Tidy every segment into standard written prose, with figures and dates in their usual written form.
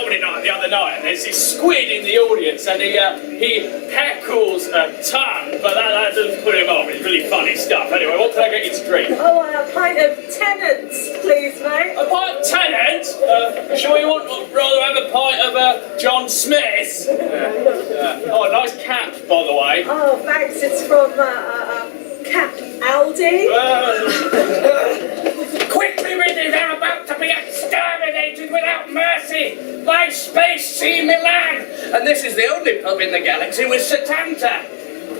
comedy night the other night, and there's this squid in the audience, and he heckles a ton, but that doesn't put him off. It's really funny stuff. Anyway, what can I get you to drink? Oh, a pint of Tennant's, please, mate. A pint of Tennant? Sure you want rather have a pint of John Smith? Oh, a nice cap, by the way. Oh, thanks. It's from Cap Aldi. Quickly, Ridley, they're about to be exterminated without mercy by Space Sea Milan. And this is the only pub in the galaxy with Satanta.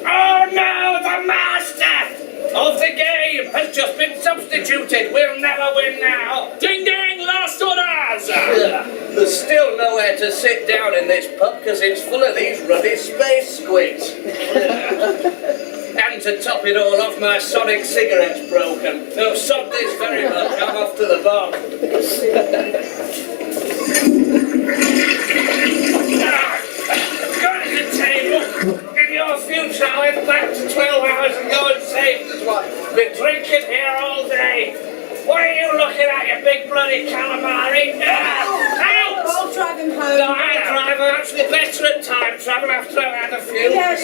Oh no, the master of the game has just been substituted. We'll never win now. Ding ding, last orders. There's still nowhere to sit down in this pub because it's full of these ruddy space squids. And to top it all off, my sonic cigarette's broken. No, sod this very much. I'm off to the bar. Go to the table. In your future, I went back to 12 hours ago and saved us one. Been drinking here all day. What are you looking at, you big bloody calamari? Out! I'll drive him home. No, I drive. I'm actually better at time travel after I've had a few. Yes.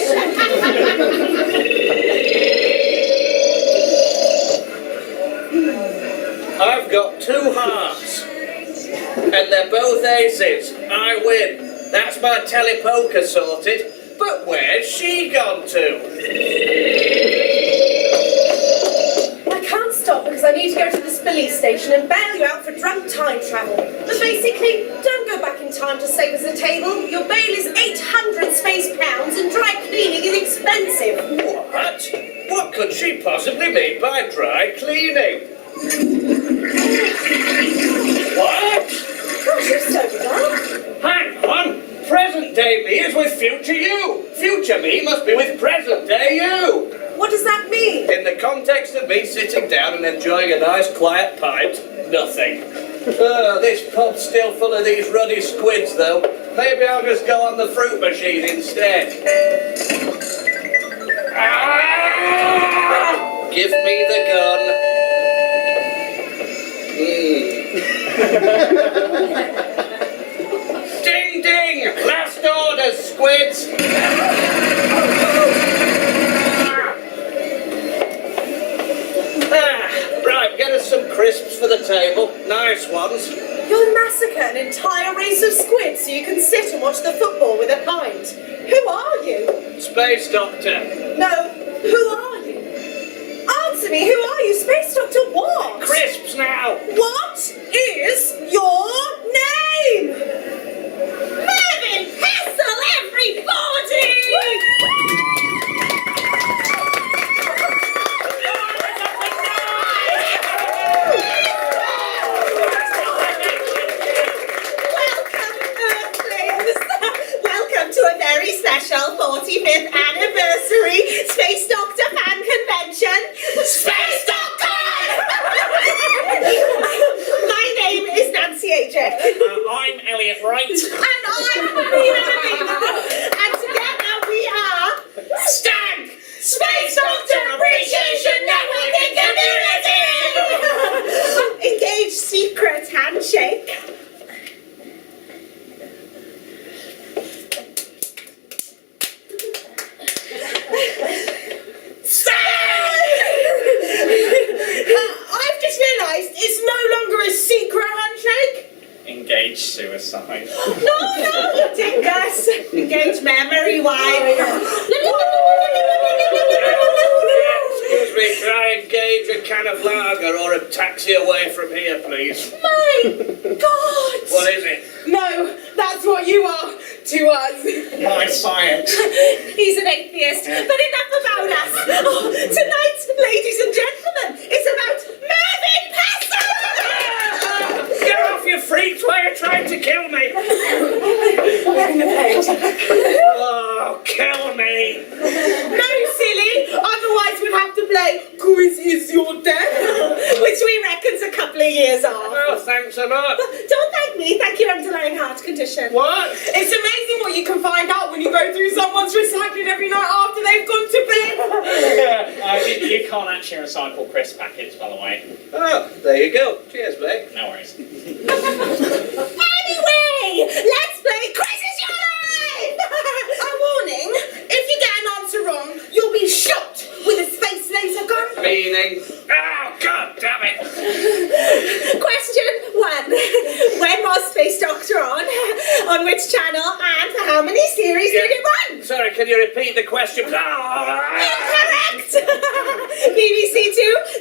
I've got 2 hearts, and they're both aces. I win. That's my telepoker sorted. But where's she gone to? I can't stop because I need to go to the Spilly station and bail you out for drunk time travel. But basically, don't go back in time to save us a table. Your bail is 800 space pounds and dry cleaning is expensive. What? What could she possibly mean by dry cleaning? What? Gosh, you're so dumb. Hang on. Present day me is with future you. Future me must be with present day you. What does that mean? In the context of me sitting down and enjoying a nice quiet pint, nothing. This pub's still full of these ruddy squids though. Maybe I'll just go on the fruit machine instead. Ah! Give me the gun. Ding ding! Last orders, squids! Right, get us some crisps for the table. Nice ones. You'll massacre an entire race of squids so you can sit and watch the football with a pint. Who are you? Space Doctor. No, who are you? Answer me, who are you? Space Doctor what? Crisps now! What is your name? Mervyn Hessel, everybody! Welcome to a very special 45th anniversary Space Doctor fan convention. Space Doctor! My name is Nancy Ajek. I'm Elliot Wright. And I'm Nina Lavina. And together we are Stank! Space Doctor Appreciation Networking Community! Engage secret handshake. I've just realised it's no longer a secret handshake. Engage suicide. No, dingus. Engage memory wine. Excuse me, can I engage a can of lager or a taxi away from here, please? My God. What is it? No, that's what you are to us. My science. He's an atheist, but enough about us. Oh, tonight, ladies and gentlemen, it's about Mervyn Hessel! Get off, you freaks! Why are you trying to kill me? Having a page. Oh, kill me! No, silly. Otherwise, we'd have to play Quiz Is Your Death, which we reckon's a couple of years off. Oh, thanks a lot. Don't thank me. Thank your underlying heart condition. What? It's amazing what you can find out when you go through someone's recycling every night after they've gone to bed. You can't actually recycle crisp packets, by the way. Oh, there you go. Cheers, mate. No worries. Anyway, Space Doctor on which channel, and for how many series did it run? Sorry, can you repeat the question? Incorrect! BBC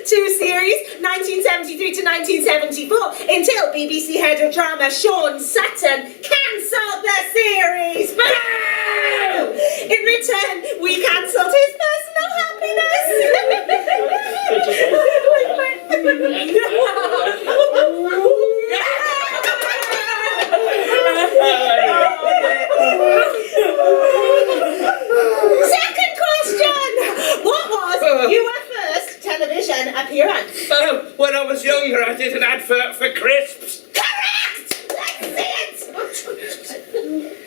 Two series, 1973 to 1974, until BBC head of drama Sean Sutton cancelled the series. Boo! In return, we cancelled his personal happiness. Second question. What was your first television appearance? When I was younger, I did an advert for crisps. Correct! Let's see it!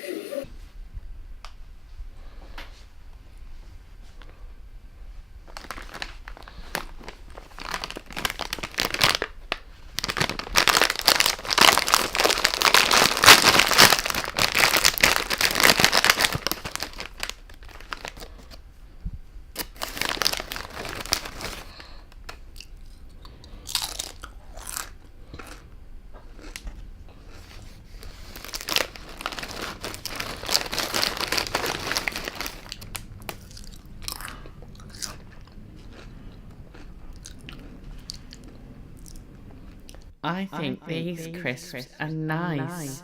I think these crisps are nice.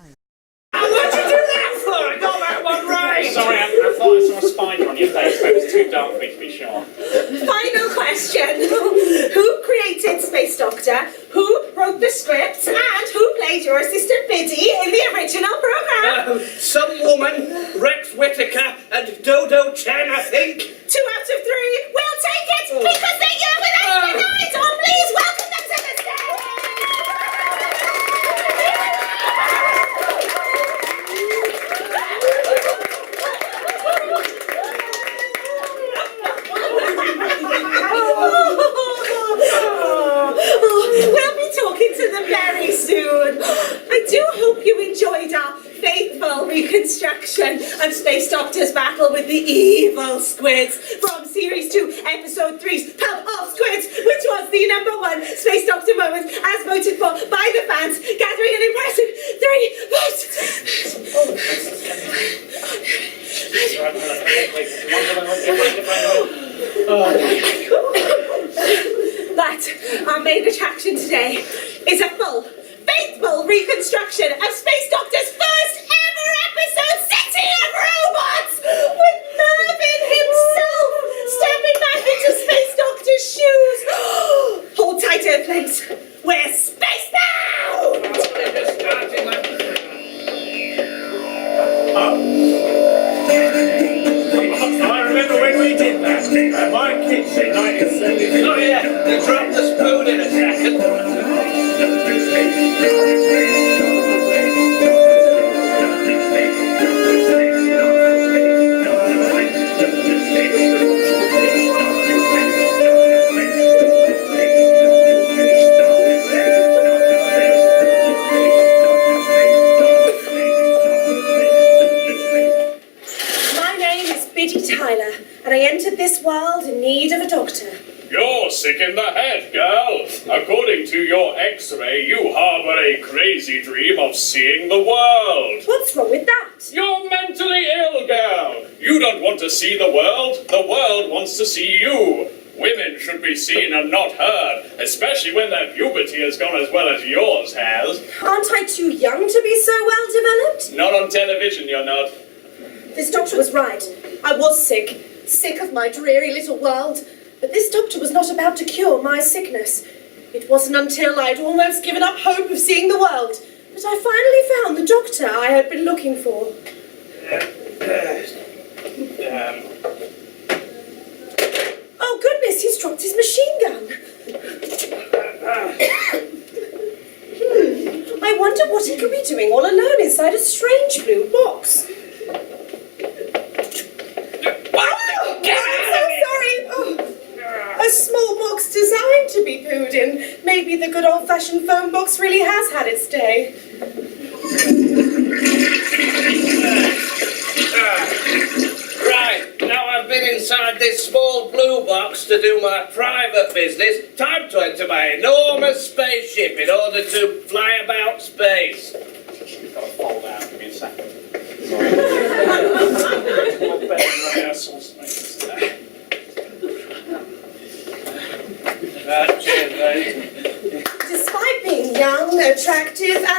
What'd you do that for? I got that one right. Sorry, I thought I saw a spider on your face, but it was too dark for me to be sure. Final question. Who created Space Doctor? Who wrote the scripts? And who played your assistant Biddy in the original programme? Some woman, Rex Whitaker, and Dodo Chen, I think. 2 out of 3. We'll take it because they're here with us tonight. Oh, please welcome them to the stage. We'll be talking to them very soon. I do hope you enjoyed our faithful reconstruction of Space Doctor's battle with the evil squids from Series 2, Episode 3's Pub of Squids, which was the #1 Space Doctor moment as voted for by the fans, gathering an impressive 3 votes. That, our main attraction today, is a full, faithful reconstruction of Space Doctor's first ever episode, City of Robots, with Mervyn himself stepping back into Space Doctor's shoes. Hold tight, Earthlings. We're spaced now! I remember when we did that at my kitchen, 1973. Oh yeah, they dropped the spoon in a second. And I entered this world in need of a doctor. You're sick in the head, girl. According to your x-ray, you harbor a crazy dream of seeing the world. What's wrong with that? You're mentally ill, girl. You don't want to see the world wants to see you. Women should be seen and not heard, especially when their puberty has gone as well as yours has. Aren't I too young to be so well developed? Not on television, you're not. This doctor was right. I was sick. Sick of my dreary little world. But this doctor was not about to cure my sickness. It wasn't until I'd almost given up hope of seeing the world that I finally found the doctor I had been looking for. Oh goodness, he's dropped his machine gun. I wonder what he could be doing all alone inside a strange blue box. A small box designed to be pooed in. Maybe the good old-fashioned phone box really has had its day. Right, now I've been inside this small blue box to do my private business. Time to enter my enormous spaceship in order to fly about space.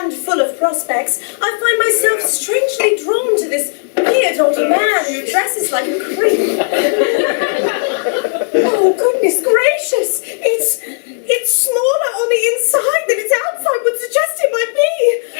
and full of prospects, I find myself strangely drawn to this weird old man who dresses like a creep. Oh, goodness gracious! It's smaller on the inside than its outside would suggest it might be.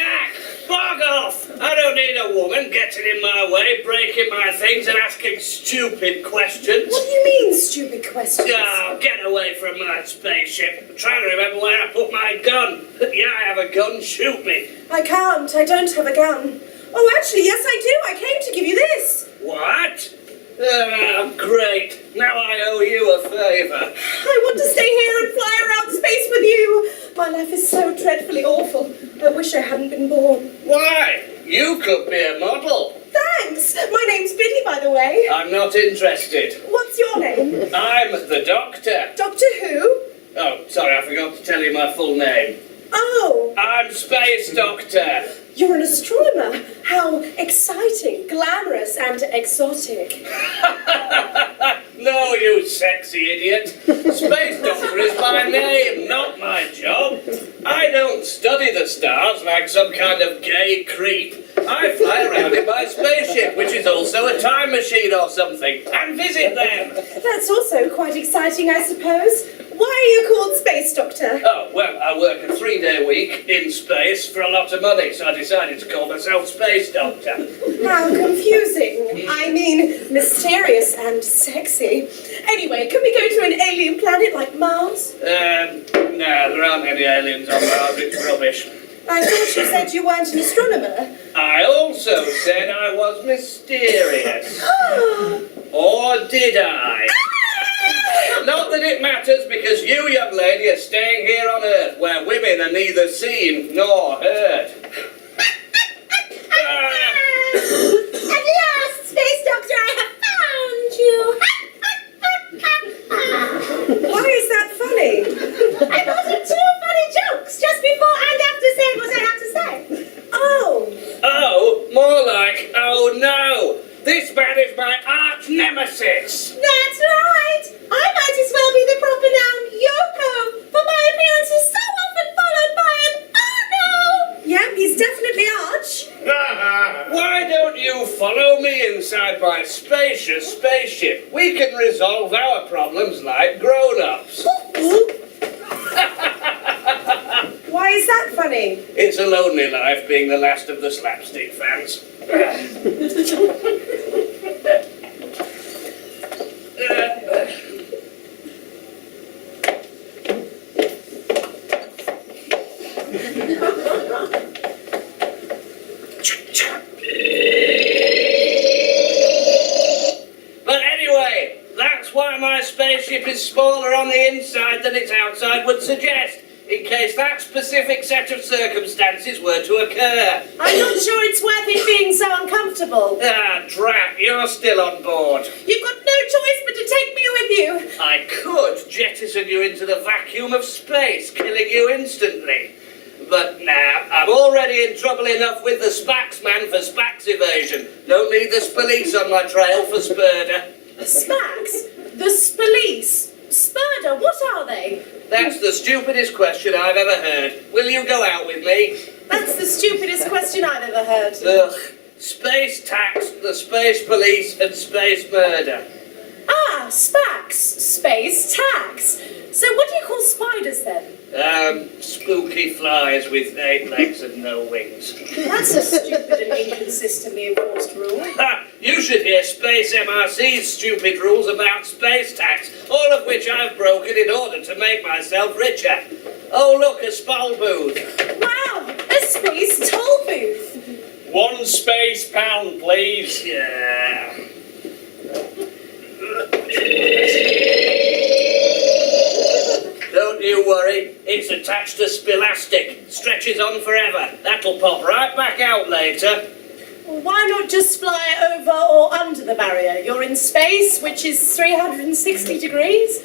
Ah, bog off! I don't need a woman getting in my way, breaking my things and asking stupid questions. What do you mean, stupid questions? Oh, get away from my spaceship. I'm trying to remember where I put my gun. Yeah, I have a gun. Shoot me. I can't. I don't have a gun. Oh, actually, yes, I do. I came to give you this. What? Oh, great. Now I owe you a favour. I want to stay here and fly around space with you. My life is so dreadfully awful. I wish I hadn't been born. Why? You could be a model. Thanks. My name's Biddy, by the way. I'm not interested. What's your name? I'm the Doctor. Doctor Who? Oh, sorry, I forgot to tell you my full name. Oh, I'm Space Doctor. you're an astronomer. How exciting, glamorous, and exotic. No, you sexy idiot. Space Doctor is my name, not my job. I don't study the stars like some kind of gay creep. I fly around in my spaceship, which is also a time machine or something, and visit them. That's also quite exciting, I suppose. Why are you called Space Doctor? Oh, well, I work a 3-day week in space for a lot of money, so I decided to call myself Space Doctor. How confusing. I mean, mysterious and sexy. Anyway, can we go to an alien planet like Mars? No, there aren't any aliens on Mars, it's rubbish. I thought you said you weren't an astronomer. I also said I was mysterious. Or did I? Not that it matters, because you, young lady, are staying here on Earth, where women are neither seen nor heard. At last, Space Doctor, I have found you. Why is that funny? I thought of 2 funny jokes just before and after saying what I had to say. Oh. Oh, more like, oh no! This man is my arch nemesis! That's right. I might as well be the proper noun Yoko, for my appearance is so often followed by an oh no. Yep, he's definitely arch. Why don't you follow me inside my spacious spaceship? We can resolve our problems like grown-ups. Why is that funny? It's a lonely life being the last of the slapstick fans. But anyway, that's why my spaceship is smaller on the inside than its outside would suggest, in case that specific set of circumstances were to occur. I'm not sure it's worth it being so uncomfortable. Ah, drat, you're still on board. You've got no choice but to take me with you. I could jettison you into the vacuum of space, killing you instantly. But nah, I'm already in trouble enough with the Spax man for Spax evasion. Don't need the police on my trail for spurder. Spax? The Spalice? Spurder, what are they? That's the stupidest question I've ever heard. Will you go out with me? That's the stupidest question I've ever heard. Ugh. Space tax, the space police, and space murder. Ah, Spax. Space tax. So what do you call spiders then? Spooky flies with 8 legs and no wings. That's a stupid and inconsistently enforced rule. Ha! You should hear Space MRC's stupid rules about space tax, all of which I've broken in order to make myself richer. Oh, look, a spall booth. Wow, a space toll booth. 1 space pound, please. Yeah. Don't you worry, it's attached to Spilastic. Stretches on forever. That'll pop right back out later. Why not just fly over or under the barrier? You're in space, which is 360 degrees.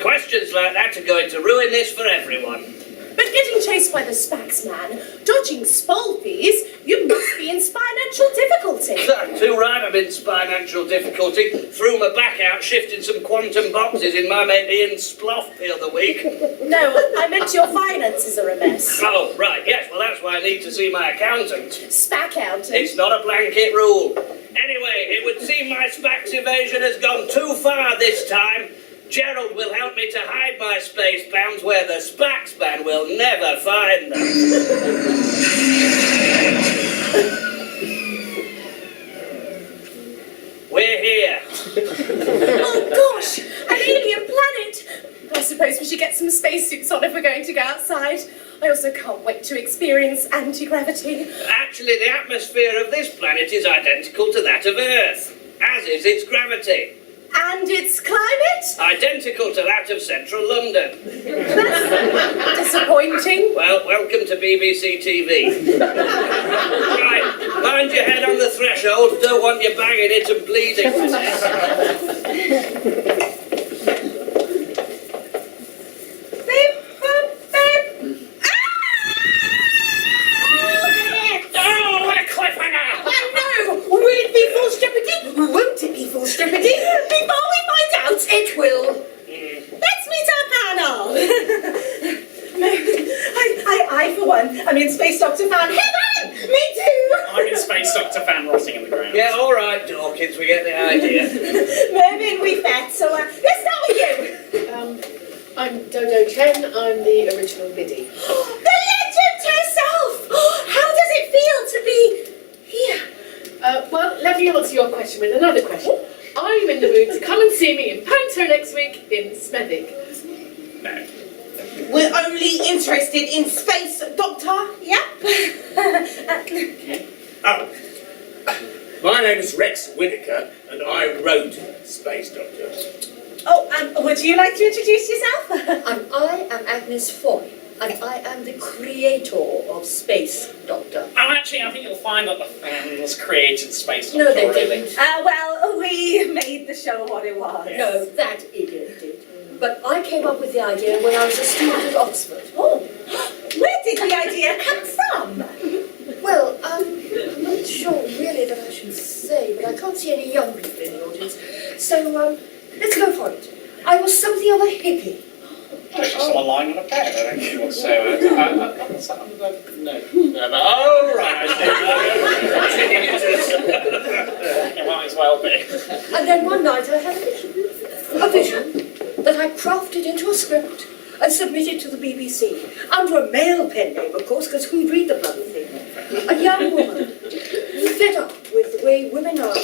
Questions like that are going to ruin this for everyone. But getting chased by the Spax man, dodging spall fees, you must be in financial difficulty. difficulty? Too right, I'm in financial difficulty. Threw my back out shifting some quantum boxes in my mate Ian's sploff the other week. No, I meant your finances are a mess. Oh, right, yes, well that's why I need to see my accountant. Spack out. It's not a blanket rule. Anyway, it would seem my SPAC's evasion has gone too far this time. Gerald will help me to hide my space pounds where the SPAC's man will never find them. We're here. Oh gosh, an alien planet! I suppose we should get some spacesuits on if we're going to go outside. I also can't wait to experience anti-gravity. Actually, the atmosphere of this planet is identical to that of Earth, as is its gravity. And its climate? Identical to that of central London. That's disappointing. Well, welcome to BBC TV. Right, mind your head on the threshold. Don't want you banging it and bleeding to death. Babe. Oh, what a cliffhanger! I know! Will it be full jeopardy? Won't it be full jeopardy? Before we find out, it will. Let's meet our panel. I, for one, am in Space Doctor fan heaven! Me too! I'm in Space Doctor fan rotting in the ground. Yeah, all right, Dawkins, we get the idea. Mervyn, we've met, so let's start with you. I'm Dodo Chen, I'm the original Biddy. The legend herself! How does it feel to be here? Well, let me answer your question with another question. Are you in the mood to come and see me in Panto next week in Smethwick? No. We're only interested in Space Doctor, yep. Oh, my name is Rex Whittaker, and I wrote Space Doctor. Oh, and would you like to introduce yourself? And I am Agnes Foy, and I am the creator of Space Doctor. Oh, actually, I think you'll find that the fans created Space No, Doctor, they really. didn't. Well, we made the show what it was. No, that idiot did. But I came up with the idea when I was a student at Oxford. Oh, where did the idea come from? Well, I'm not sure really that I should say, but I can't see any young people in the audience. So, let's go for it. I was something of a hippie. There's just someone lying on a bed, I think you would say. What's that under the... No. Oh, right, I see. It might as well be. And then one night I had a vision. A vision that I crafted into a script and submitted to the BBC. Under a male pen name, of course, because who'd read the bloody thing? A young woman, fed up with the way women are,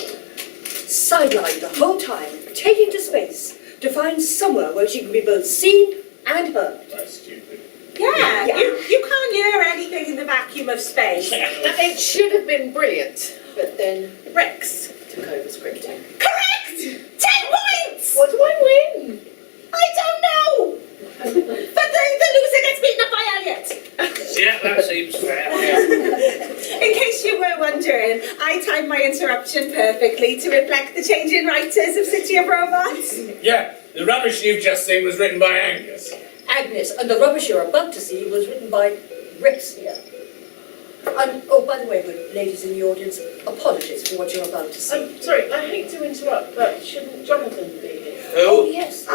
sidelined the whole time, taken to space to find somewhere where she can be both seen and heard. That's stupid. Yeah, you can't hear anything in the vacuum of space. It should have been brilliant, but then Rex took over scripting. Correct! 10 points! What do I win? I don't know! But the loser gets beaten up by Elliot. Yeah, that seems fair. In case you were wondering, I timed my interruption perfectly to reflect the changing writers of City of Robots. Yeah, the rubbish you've just seen was written by Angus. Agnes, and the rubbish you're about to see was written by Rex here. And, oh, by the way, good ladies in the audience, apologies for what you're about to see. I'm sorry, I hate to interrupt, but shouldn't Jonathan be here? Oh, yes.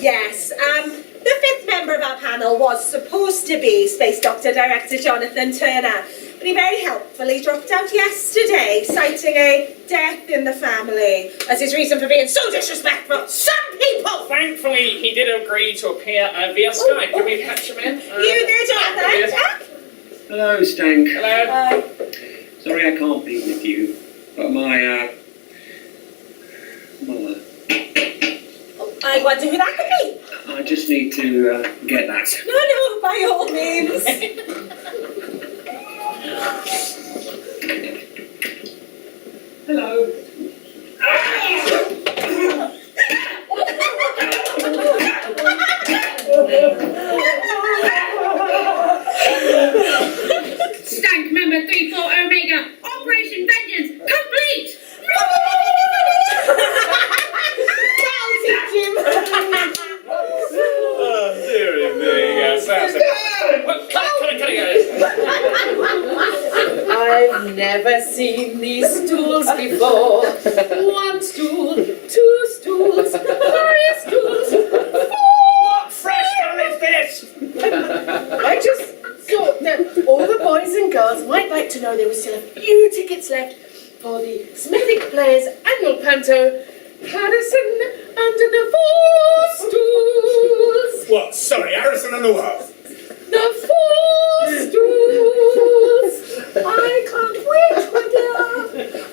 Yes. The fifth member of our panel was supposed to be Space Doctor Director Jonathan Turner, but he very helpfully dropped out yesterday, citing a death in the family as his reason for being so disrespectful. Some people! Thankfully, he did agree to appear via Skype. Can we patch him in? You there, Jonathan? Hello, Stank. Hello. Sorry I can't be with you, but my mother. I wonder who that could be. I just need to get that. No, by all means. Hello. Stank member 34 Omega, Operation Vengeance complete! Oh, dearie me. Yes, that's it. Well, cut it, guys. I I've never seen these stools before. 1 stool, 2 stools, 3 stools, 4. What fresh smell is this? I just thought that all the boys and girls might like to know there were still a few tickets left for the Smethwick Players annual panto, Harrison under the 4 stools. What? Sorry, Harrison and the what? The 4 stools. I can't wait, my dear.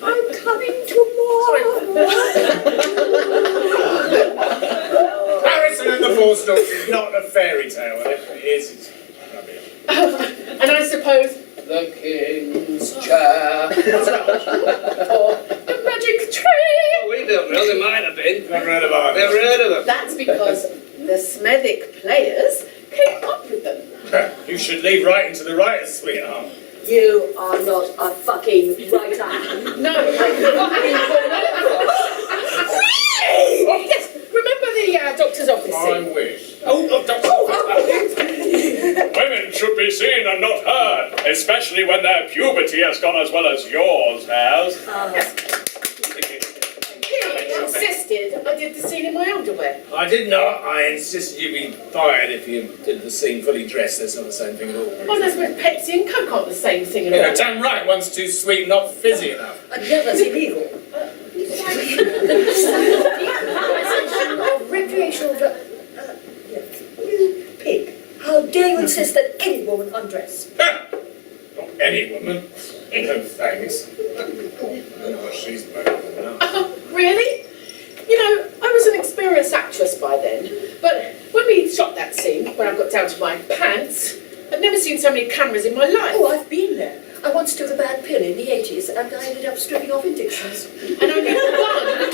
I'm coming tomorrow. Harrison and the Four Stools is not a fairy tale. If it is, it's rubbish. And I suppose the King's Chair. Or the Magic Tree. We don't know, there might have been. Never heard of either. Never heard of them. That's because the Smethwick Players came up with them. You should leave writing to the writers, sweetheart. You are not a fucking writer. No, yes, remember the doctor's office I scene? wish. Women should be seen and not heard, especially when their puberty has gone as well as yours has. He insisted I did the scene in my underwear. I did not. I insisted you'd be fired if you did the scene fully dressed. That's not the same thing at all. Oh, that's with Pepsi and Coke aren't the same thing at all. Yeah, damn right. One's too sweet, not fizzy enough. And the other's illegal. Of recreational you pig. How dare you insist that any woman undress? Not any woman. No thanks. I don't know what she's about now. Really? You know, I was an experienced actress by then, but when we shot that scene, when I got down to my pants, I'd never seen so many cameras in my life. Oh, I've been there. I once took a bad pill in the 80s and I ended up stripping off indictions. And only one,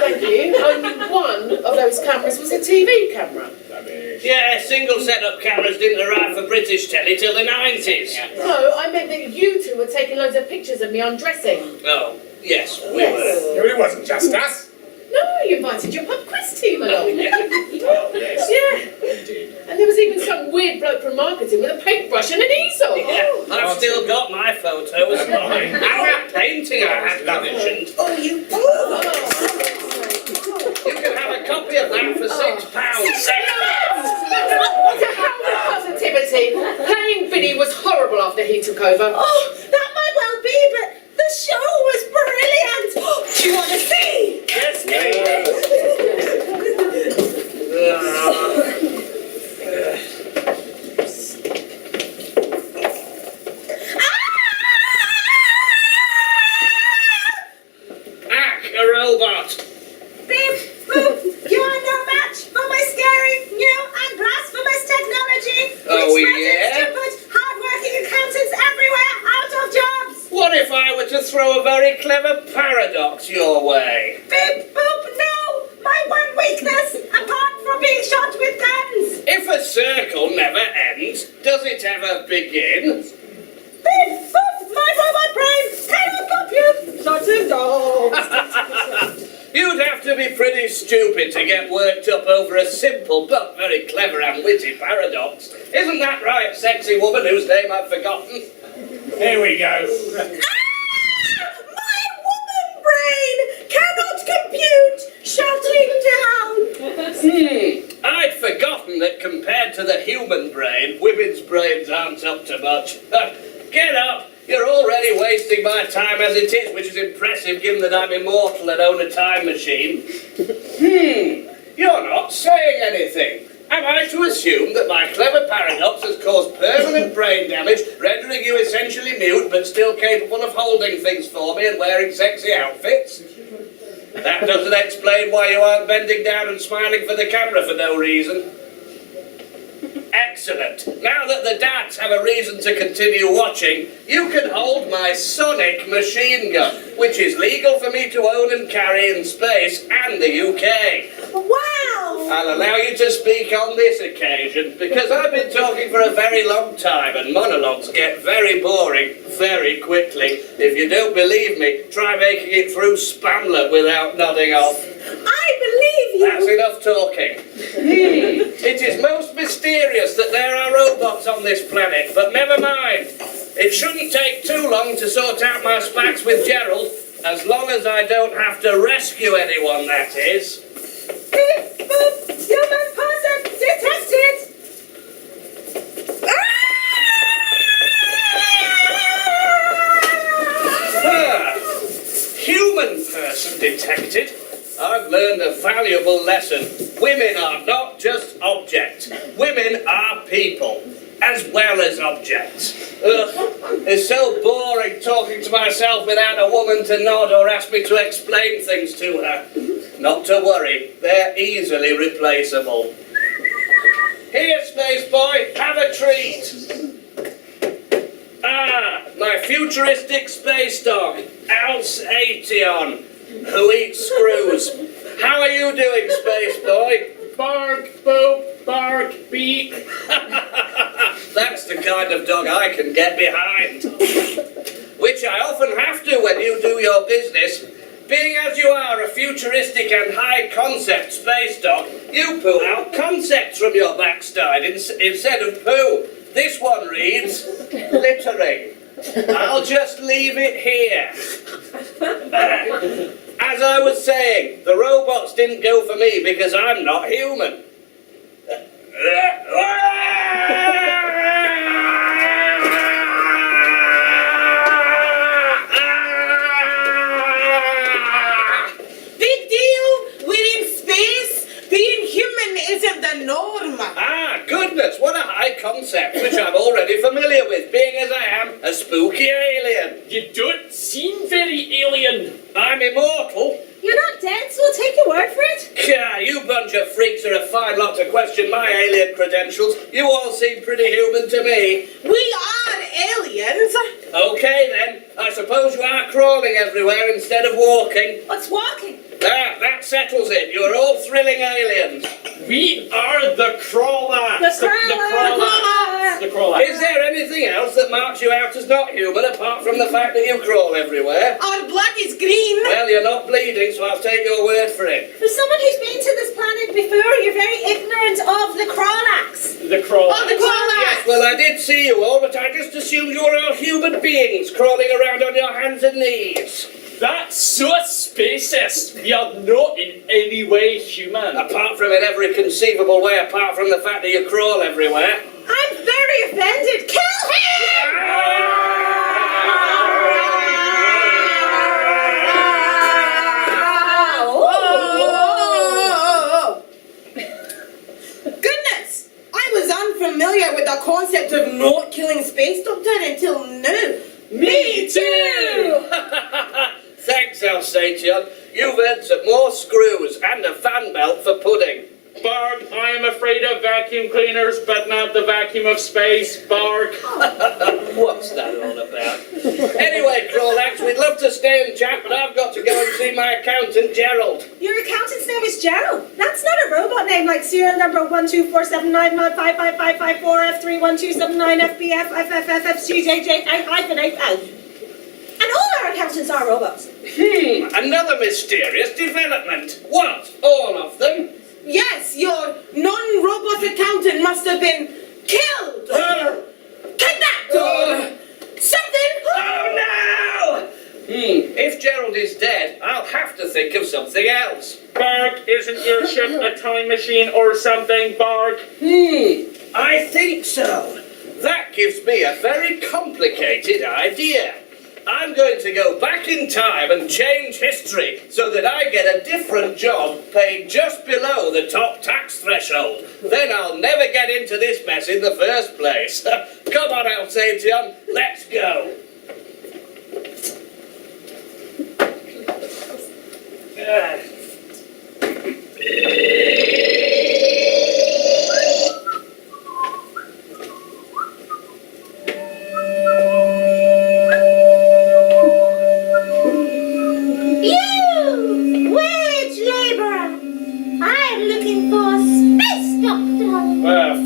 thank you, only one of those cameras was a TV camera. Yeah, single setup cameras didn't arrive for British telly till the 90s. No, I meant that you two were taking loads of pictures of me undressing. Oh, yes, we Yes. were. It wasn't just us. No, you invited your pub quiz team along. Oh, yes. Yeah. And there was even some weird bloke from marketing with a paintbrush and an easel. Yeah, I've still got my photos. Mine. And that painting I had commissioned. Oh, you You can have a copy of that for £6. What a hell of positivity. Playing Vinny was horrible after he took over. Oh, that might well be, but the show was brilliant. Do you want to see? Yes, please. A robot. Beep, boop. You are no match for my scary, new and blasphemous technology. Oh, which renders yeah? stupid, hard-working accountants everywhere out of jobs. What if I were to throw a very clever paradox your way? Beep, boop, no. My one weakness, apart from being shot with guns. If a circle never ends, does it ever begin? Beep, boop, my robot brain cannot compute. Shut him down. You'd have to be pretty stupid to get worked up over a simple but very clever and witty paradox. Isn't that right, sexy woman whose name I've forgotten? Here we go. My woman brain cannot compute. Shutting down. I'd forgotten that compared to the human brain, women's brains aren't up to much. Get up! You're already wasting my time as it is, which is impressive given that I'm immortal and own a time machine. You're not saying anything. Am I to assume that my clever paradox has caused permanent brain damage, rendering you essentially mute but still capable of holding things for me and wearing sexy outfits? That doesn't explain why you aren't bending down and smiling for the camera for no reason. Excellent. Now that the dads have a reason to continue watching, you can hold my sonic machine gun, which is legal for me to own and carry in space and the UK. Wow. I'll allow you to speak on this occasion, because I've been talking for a very long time and monologues get very boring very quickly. If you don't believe me, try making it through Spamlet without nodding off. I believe you. That's enough talking. It is most mysterious that there are robots on this planet, but never mind. It shouldn't take too long to sort out my splats with Gerald, as long as I don't have to rescue anyone, that is. Beep, boop, human person detected! Human person detected. I've learned a valuable lesson. Women are not just objects. Women are people, as well as objects. Ugh, it's so boring talking to myself without a woman to nod or ask me to explain things to her. Not to worry, they're easily replaceable. Here, Space Boy, have a treat. Ah, my futuristic space dog, Alsatian, who eats screws. How are you doing, Space Boy? Bark, boop, bark, beak. That's the kind of dog I can get behind. Which I often have to when you do your business. Being as you are a futuristic and high-concept space dog, you pull out concepts from your backside instead of poo. This one reads, littering. I'll just leave it here. As I was saying, the robots didn't go for me because I'm not human. Big deal! We're in space! Being human isn't the norm! Ah, goodness, what a high concept, which I'm already familiar with, being as I am a spooky alien. You don't seem very alien. I'm immortal. You're not dead, so we'll take your word for it. Yeah, you bunch of freaks are a fine lot to question my alien credentials. You all seem pretty human to me. We are aliens. Okay then, I suppose you are crawling everywhere instead of walking. What's walking? That settles it. You're all thrilling aliens. We are the crawlers. The crawler. The crawler. Is there anything else that marks you out as not human apart from the fact that you crawl everywhere? Our blood is green. Well, you're not bleeding, so I'll take your word for it. For someone who's been to this planet before, you're very ignorant of the Crawlax. The crawler. Oh, the Crawlax! Yes, well, I did see you all, but I just assumed you were all human beings crawling around on your hands and knees. That's so spacist. We are not in any way human. Apart from in every conceivable way, apart from the fact that you crawl everywhere. I'm very offended. Kill him! Goodness! I was unfamiliar with the concept of not killing Space Doctor until now. Me too! Thanks, Alsatian. You've earned some more screws and a fan belt for pudding. Bark, I am afraid of vacuum cleaners, but not the vacuum of space. Bark. What's that all about? Anyway, Crawlax, we'd love to stay and chat, but I've got to go and see my accountant, Gerald. Your accountant's name is Gerald. That's not a robot name like serial number 12479555554F312795FBF FFFFCJJ8. And all our accountants are robots. Another mysterious development. What? All of them? Yes, your non-robot accountant must have been killed or kidnapped or something. Oh no! If Gerald is dead, I'll have to think of something else. Bark, isn't your ship a time machine or something, Bark? I think so. That gives me a very complicated idea. I'm going to go back in time and change history so that I get a different job paid just below the top tax threshold. Then I'll never get into this mess in the first place. Come on, Alsatian, let's go.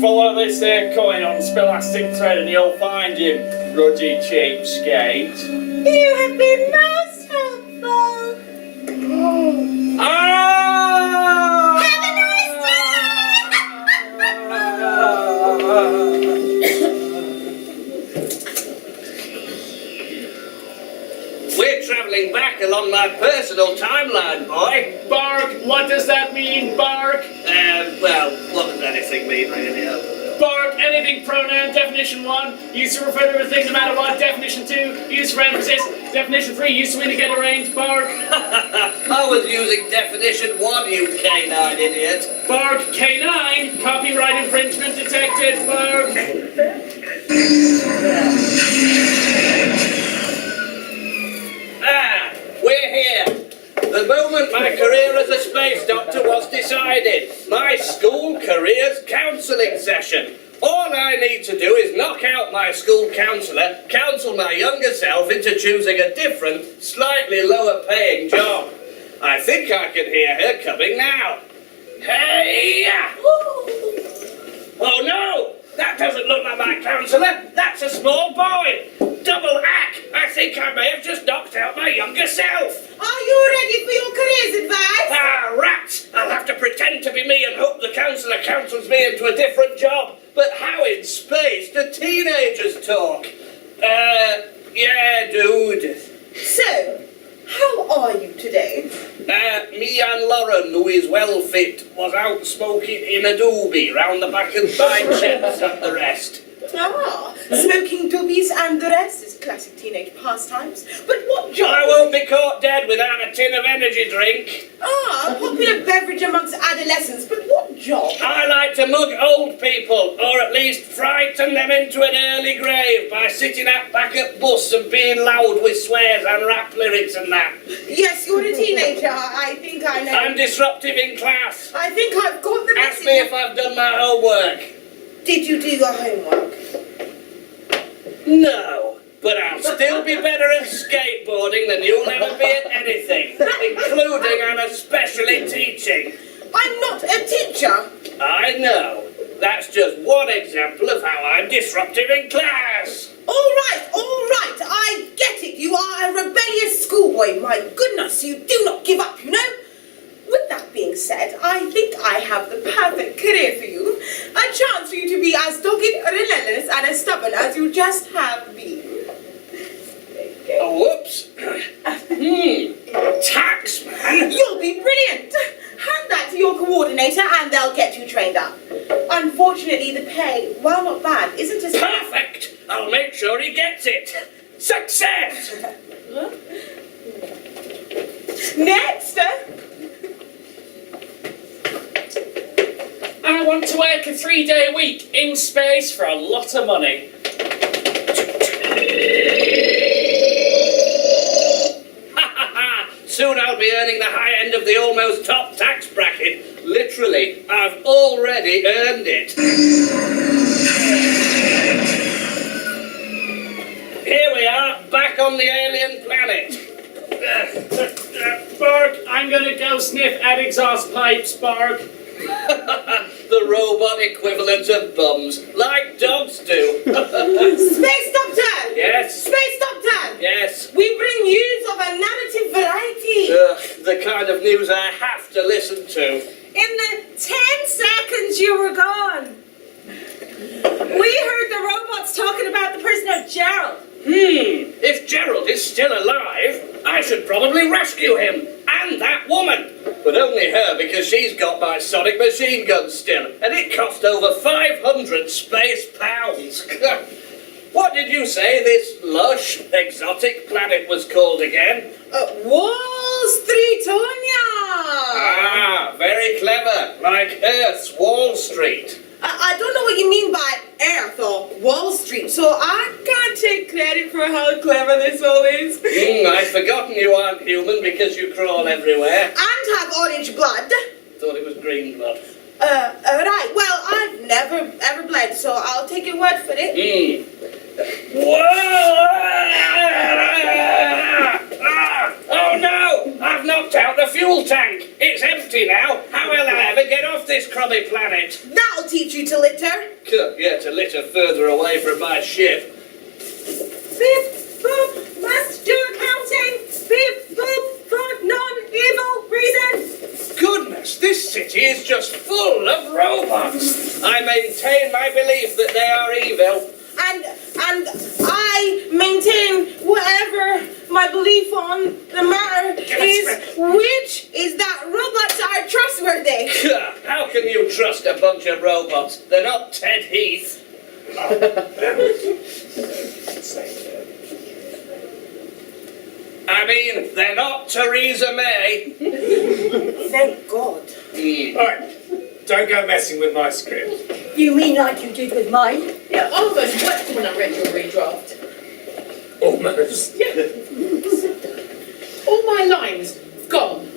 Follow this there coin on Scholastic Thread and you'll find you, ruddy cheapskate. You have been most helpful. Have a nice day. only travelling back along my personal timeline, boy. Bark, what does that mean, bark? Well, what does anything mean, really? Bark, anything, pronoun, definition 1, used to refer to a thing no matter what, definition 2, used for emphasis, definition 3, used to indicate a range, bark. I was using definition 1, you canine idiot. Bark, K9, copyright infringement detected, bark. Ah, we're here. The moment my career as a space doctor was decided, my school careers counselling session. All I need to do is knock out my school counsellor, counsel my younger self into choosing a different, slightly lower paying job. I think I can hear her coming now. Hey! Oh no! That doesn't look like my counsellor. That's a small boy. Double hack. I think I may have just knocked out my younger self. Are you ready for your careers advice? Ah, rats! I'll have to pretend to be me and hope the counsellor counsels me into a different job. But how in space do teenagers talk? Yeah, dude. So, how are you today? Me and Lauren, who is well fit, was out smoking in a doobie round the back of my chips and the rest. Ah, smoking doobies and the rest is classic teenage pastimes. But what job? I won't be caught dead without a tin of energy drink. Ah, a popular beverage amongst adolescents, but what job? I like to mug old people, or at least frighten them into an early grave by sitting at back at bus and being loud with swears and rap lyrics and that. Yes, you're a teenager. I think I know. I'm disruptive in class. I think I've got the Ask message. me if I've done my homework. Did you do your homework? No, but I'll still be better at skateboarding than you'll ever be at anything, including and especially teaching. I'm not a teacher. I know. That's just one example of how I'm disruptive in class. All right, I get it. You are a rebellious schoolboy. My goodness, you do not give up, you know? With that being said, I think I have the perfect career for you. A chance for you to be as dogged, relentless, and as stubborn as you just have been. Oh, whoops. Taxman? You'll be brilliant. Hand that to your coordinator and they'll get you trained up. Unfortunately, the pay, while not bad, isn't as... Perfect. I'll make sure he gets it. Success! Next! I want to work a 3-day week in space for a lot of money. Soon I'll be earning the high end of the almost top tax bracket. Literally, I've already earned it. Here we are, back on the alien planet. Bark, I'm gonna go sniff at exhaust pipes, Bark. The robot equivalent of bums, like dogs do. Space Doctor! Yes? Space Doctor! Yes. We bring news of a narrative variety. The kind of news I have to listen to. In the 10 seconds you were gone, we heard the robots talking about the prisoner Gerald. If Gerald is still alive, I should probably rescue him. And that woman. But only her, because she's got my sonic machine gun still. And it cost over 500 space pounds. What did you say this lush, exotic planet was called again? Wall Streetonia! Ah, very clever. Like Earth's Wall Street. I don't know what you mean by Earth or Wall Street, so I can't take credit for how clever this all is. I've forgotten you aren't human because you crawl everywhere. And have orange blood. Thought it was green blood. Right. Well, I've never ever bled, so I'll take your word for it. Whoa! Oh no! I've knocked out the fuel tank. It's empty now. How will I ever get off this crummy planet? That'll teach you to litter. Yeah, to litter further away from my ship. Beep, boop, must do accounting. Beep, boop, for non-evil reasons. Goodness, this city is just full of robots. I maintain my belief that they are evil. And I maintain whatever my belief on I mean, they're not Theresa May. Thank God. Right, don't go messing with my script. You mean like you did with mine? Yeah, I almost wept when I read your redraft. Almost. Yeah. All my lines gone.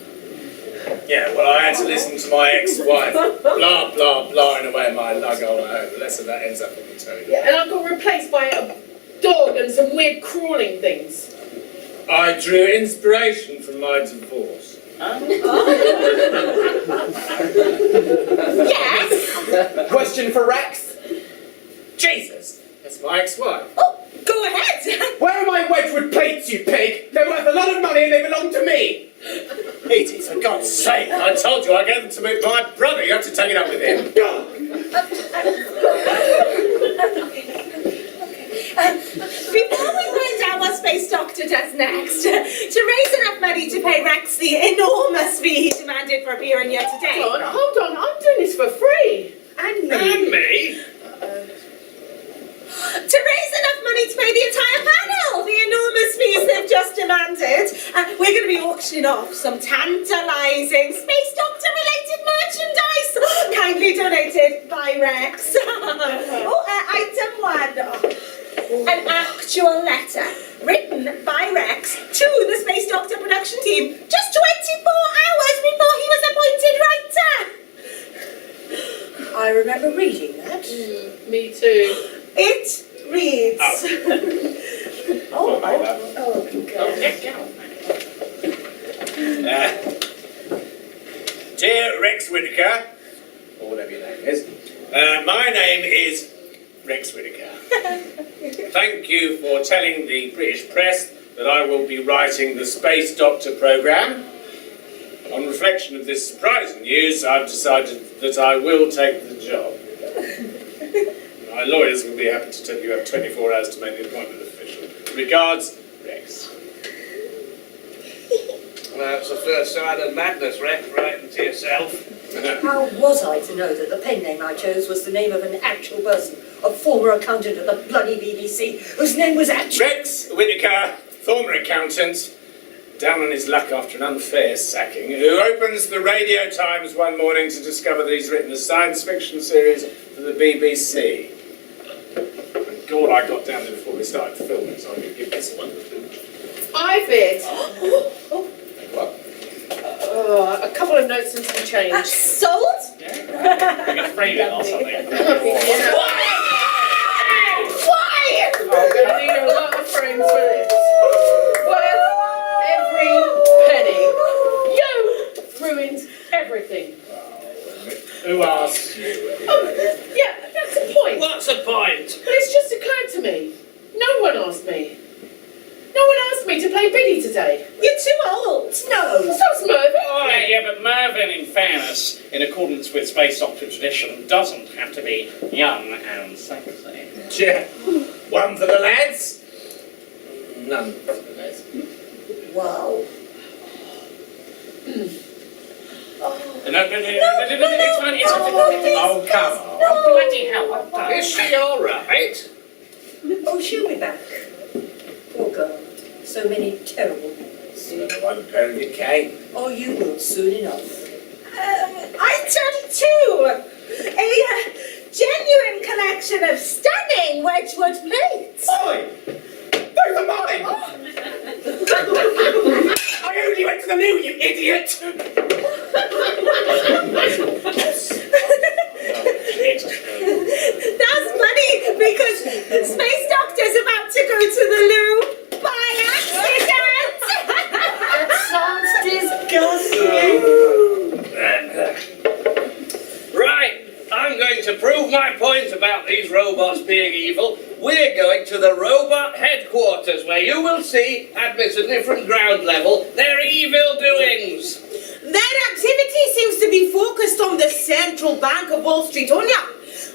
Yeah, well, I had to listen to my ex-wife blah, blah, blahing away my lug hole at home. The less of that ends up on the toilet. Yeah, and I got replaced by a dog and some weird crawling things. I drew inspiration from my divorce. Yes! Question for Rex? Jesus, that's my ex-wife. Oh, go ahead. Where are my Wedgwood plates, you pig? They're worth a lot of money and they belong to me. Edie, for God's sake, I told you I gave them to my brother. You have to take it up with him. Before we find out what Space Doctor does next, to raise enough money to pay Rex the enormous fee he demanded for appearing here today. Hold on, I'm doing this for free. And me. And me? To raise enough money to pay the entire panel the enormous fees they've just demanded, we're going to be auctioning off some tantalising Space Doctor related merchandise kindly donated by Rex. Item 1. An actual letter written by Rex to the Space Doctor production team just 24 hours before he was appointed writer. I remember reading that. Me too. It reads. Oh, God. Dear Rex Whittaker, or whatever your name is, my name is Rex Whittaker. Thank you for telling the British press that I will be writing the Space Doctor programme. On reflection of this surprising news, I've decided that I will take the job. My lawyers will be happy to tell you have 24 hours to make the appointment official. Regards, Rex. Well, that's the first sign of madness, Rex, writing to yourself. How was I to know that the pen name I chose was the name of an actual person, a former accountant at the bloody BBC, whose name was actually... Rex Whittaker, former accountant, down on his luck after an unfair sacking, who opens the Radio Times one morning to discover that he's written a science fiction series for the BBC. Thank God I got down there before we started filming, so I could give this one. I've it. What? A couple of notes and some change. Sold? We can frame it or something. Yeah. Why? I'm going to need a lot of frames for this. Worth every penny. You ruined everything. Who asked you? Yeah, that's the point. What's the point? But it's just occurred to me. No one asked me. No one asked me to play Biddy today. You're too old. No. So's Mervyn. Oh, yeah, but Mervyn, in fairness, in accordance with Space Doctor tradition, doesn't have to be young and sexy. Yeah. One for the lads? None for the lads. Wow. No, it's fine, it's fine. Oh, come on. Oh, bloody hell, what the... Is she all right? Oh, she'll be back. Poor girl. So many terrible things. One pair of your cane. Oh, you will soon enough. Item 2. A genuine collection of stunning Wedgwood plates. Oi! Those are mine! I only went to the loo, you idiot! That's funny because the Space Doctor's about to go to the loo by accident. That sounds disgusting. Right, I'm going to prove my point about these robots being evil. We're going to the robot headquarters where you will see, admittedly from ground level, their evil doings. Their activity seems to be focused on the central bank of Wall Street, Onya.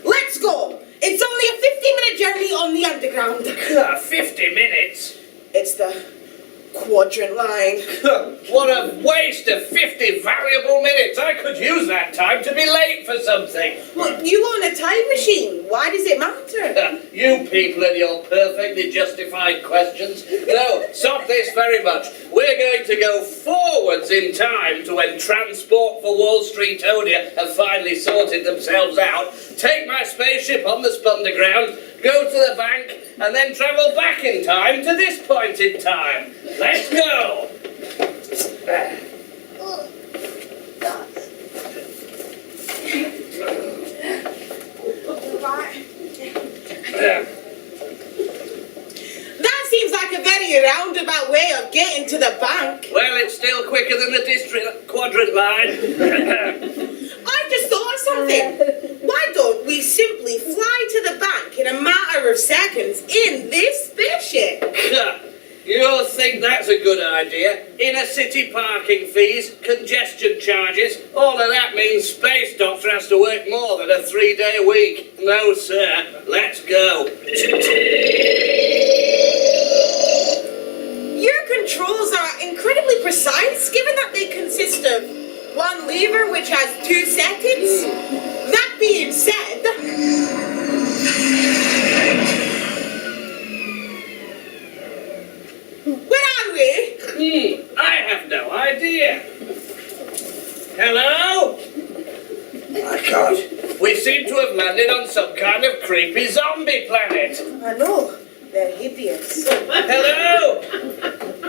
Let's go. It's only a 50-minute journey on the underground. 50 minutes? It's the quadrant line. What a waste of 50 valuable minutes. I could use that time to be late for something. Well, you own a time machine. Why does it matter? You people and your perfectly justified questions. No, stop this very much. We're going to go forwards in time to when Transport for Wall Streetonia have finally sorted themselves out, take my spaceship on the Spunderground, go to the bank, and then travel back in time to this point in time. Let's go! That seems like a very roundabout way of getting to the bank. Well, it's still quicker than the district quadrant line. I've just thought of something. Why don't we simply fly to the bank in a matter of seconds in this spaceship? You think that's a good idea? Inner city parking fees, congestion charges, all of that means Space Doctor has to work more than a 3-day week. No, sir. Let's go. Your controls are incredibly precise, given that they consist of one lever which has 2 settings. That being said, where are we? I have no idea. Hello? My God. We seem to have landed on some kind of creepy zombie planet. I know, they're hideous. Hello?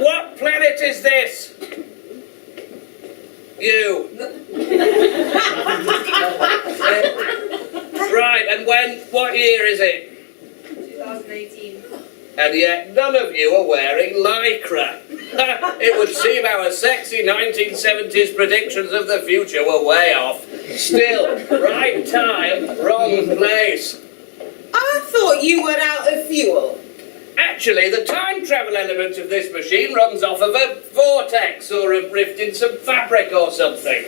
What planet is this? You. Right, and what year is it? 2018. And yet none of you are wearing lycra. It would seem our sexy 1970s predictions of the future were way off. Still, right time, wrong place. I thought you were out of fuel. Actually, the time travel element of this machine runs off of a vortex or a rift in some fabric or something.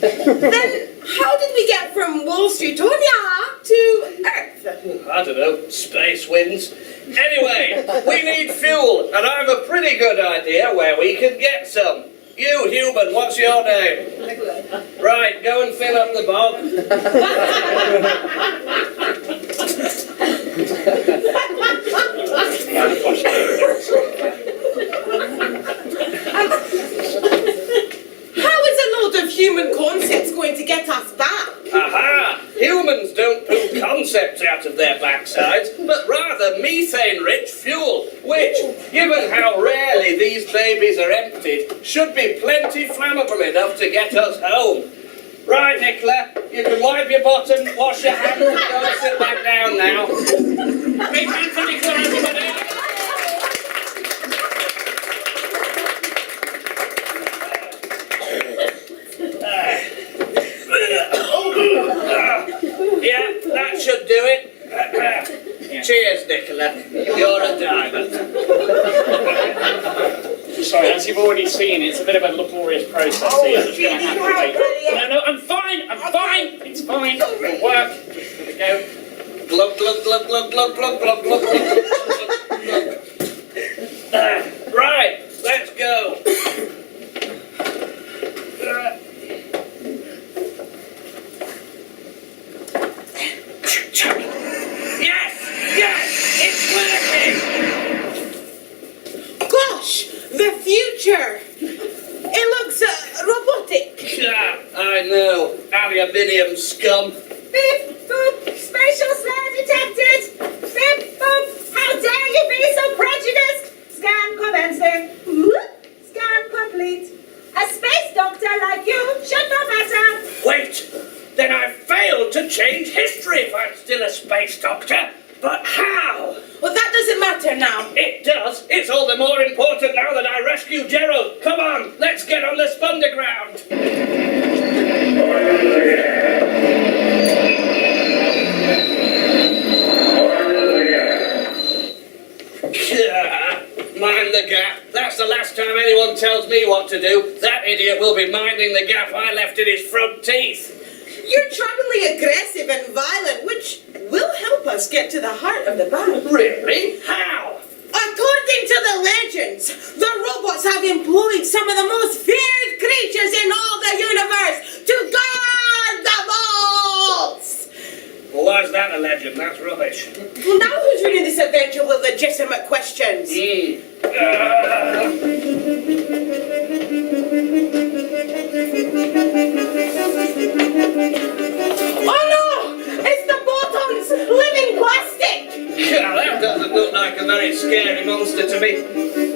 Then how did we get from Wall Streetonia to Earth? I don't know, space winds. Anyway, we need fuel, and I have a pretty good idea where we can get some. You, human, what's your name? Right, go and fill up the bog. How is a load of human concepts going to get us back? Aha! Humans don't pull concepts out of their backsides, but rather methane-rich fuel, which, given how rarely these babies are emptied, should be plenty flammable enough to get us home. Right, Nicola, you can wipe your bottom, wash your hands, and go and sit back down now. Big hand for Nicola, everybody! Yeah, that should do it. Cheers, Nicola. You're a diamond. Sorry, as you've already seen, it's a bit of a laborious process here. I'm just going to have to wait. No, I'm fine. It's fine. It'll work. Here we go. Glug, glug, glug, glug, glug, glug, glug, glug, glug, glug. Right, let's go. Yes, it's working. Gosh, the future! It looks robotic. Yeah, I know. Aluminium scum. Beep, boop, spatial snare detected. Beep, boop, how dare you be so prejudiced? Scan commencing. Whoop, scan complete. A space doctor like you should know better. Wait, then I've failed to change history if I'm still a space doctor. But how? Well, that doesn't matter now. It does. It's all the more important now that I rescued Gerald. Come on, let's get on the Spunderground. Mind the gap. That's the last time anyone tells me what to do. That idiot will be minding the gap I left in his front teeth. You're troublingly aggressive and violent, which will help us get to the heart of the battle. Really? How? According to the legends, the robots have employed some of the most feared creatures in all the universe to guard the vaults! Well, why's that a legend? That's rubbish. Well, now who's reading this adventure with legitimate questions?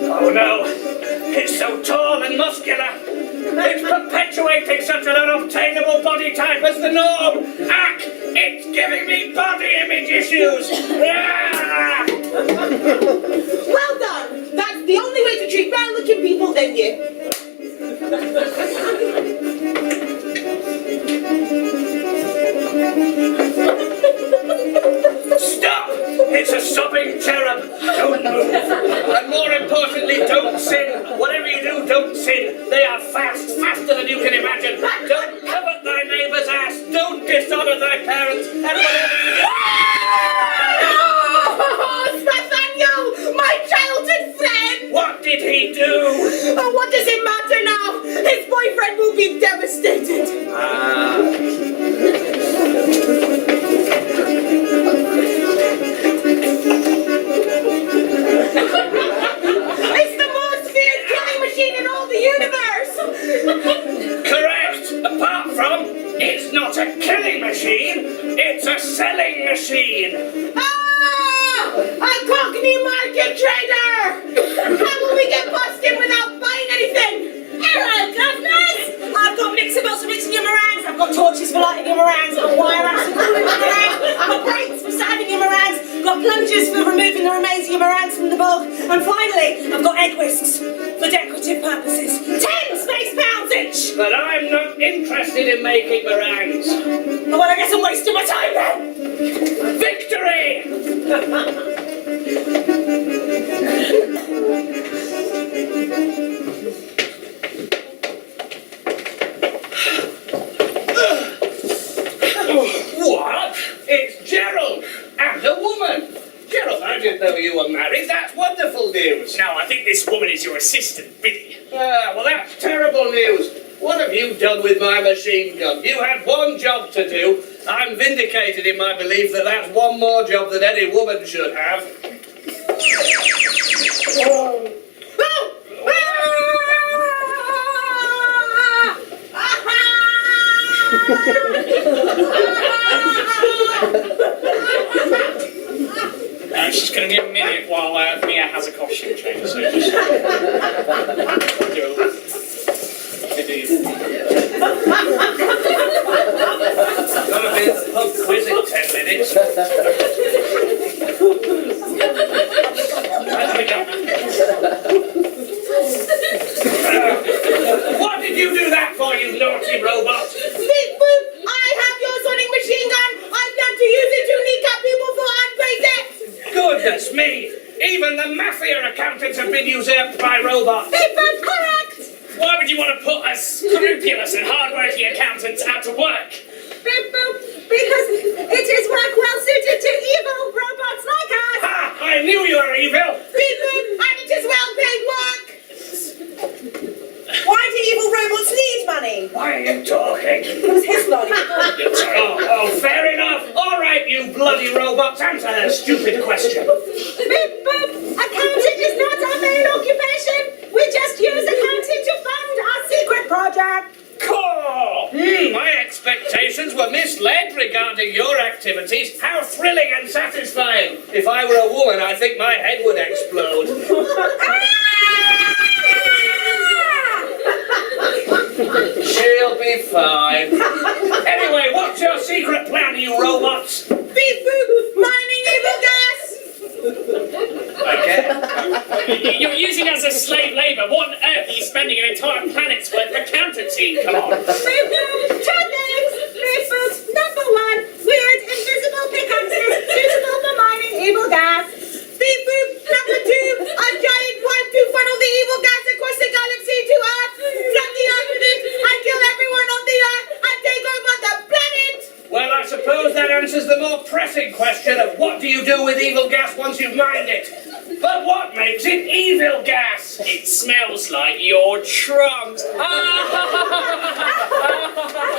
Oh no, it's so tall and muscular. It's perpetuating such an unobtainable body type as the norm. Ack, it's giving me body image issues. Ah! Well done. That's the only way to treat brown-looking people, then you. Stop! It's a sobbing cherub. Don't move. And more importantly, don't sin. Whatever you do, don't sin. They are fast, faster than you can imagine. Don't covet thy neighbour's ass. Don't dishonour thy parents. And whatever you do... Oh, Nathaniel, my childhood friend! What did he do? Oh, what does it matter now? His boyfriend will be devastated. It's the most feared killing machine in all the universe! Correct! Apart from, it's not a killing machine, it's a selling machine! Ah! A Cockney market trader! How will we get busted without buying anything? Hello, governors! I've got mixables for mixing your meringues, I've got torches for lighting your meringues, I've got wire racks for cooling your meringues, I've got grates for saving your meringues, I've got plungers for removing the remains of your meringues from the bulk, and finally, I've got egg whisks for decorative purposes. 10 space pounds each! But I'm not interested in making meringues. Well, I guess I'm wasting my time then! Victory! What? It's Gerald and a woman. Gerald, I didn't know you were married. That's wonderful news. No, I think this woman is your assistant, Billy. Well, that's terrible news. What have you done with my machine gun? You had one job to do. I'm vindicated in my belief that that's one more job that any woman should have. It's just going to be a minute while Mia has a costume change, so just do a little... Gonna be at the pub quiz in 10 minutes. What did you do that for, you naughty robot? Beep boop! I have your sonic machine gun! I plan to use it to kneecap people for unpaid debts! Goodness me! Even the mafia accountants have been usurped by robots. Beep boop, correct! Why would you want to put us scrupulous and hard-working accountants out to work? Beep boop, because it is work well suited to evil robots like us! Ha! I knew you were evil! Beep boop, and it is well paid work! Why do evil robots need money? Why are you talking? It was his bloody. Oh, fair enough. All right, you bloody robots, answer her stupid question. Beep boop, accounting is not our main occupation. We just use accounting to fund our secret project. Cool! My expectations were misled regarding your activities. How thrilling and satisfying. If I were a woman, I think my head would explode. She'll be fine. Anyway, what's your secret plan, you robots? Beep boop, mining evil gas. Okay. You're using us as slave labour. What on earth are you spending an entire planet's worth of accountancy? Come on. Beep boop, 2 things. Beep boop, number 1, weird invisible pickaxes suitable for mining evil gas. Beep boop, number 2, a giant pipe to funnel the evil gas across the galaxy to Earth, flood the Earth with it, and kill everyone on the Earth and take over the planet. Well, I suppose that answers the more pressing question of what do you do with evil gas once you've mined it? But what makes it evil gas? It smells like your trunks.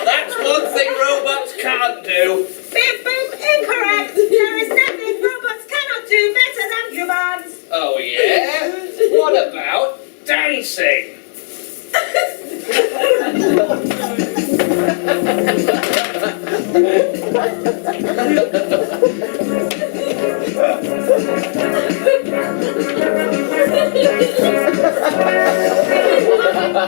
That's one thing robots can't do. Beep boop, incorrect. There is nothing robots cannot do better than humans. Oh, yeah? What about dancing? Yeah!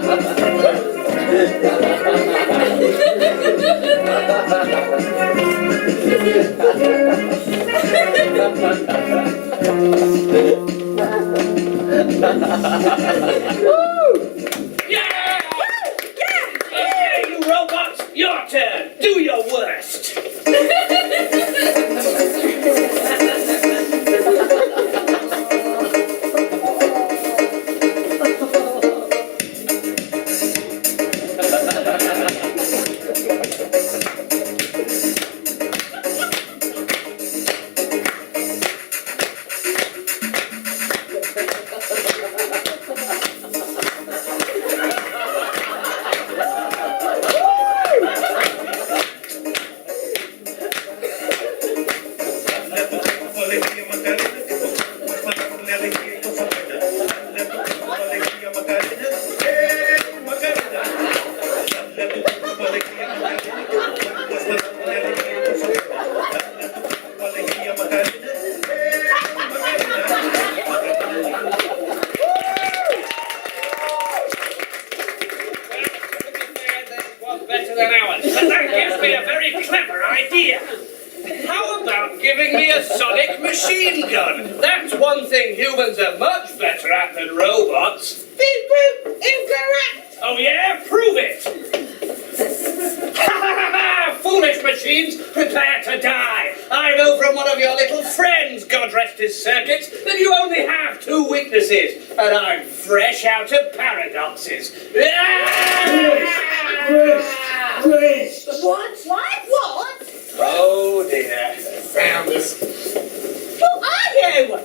Okay, you robots, your turn. Do your worst. Better than ours, but that gives me a very clever idea. How about giving me a sonic machine gun? That's one thing humans are much better at than robots. Beep boop, incorrect! Oh yeah? Prove it! Foolish machines, prepare to die. I know from one of your little friends, God rest his circuits, that you only have two weaknesses, and I'm fresh out of paradoxes. Chris! What? What? Oh dear. Found us. Who are you?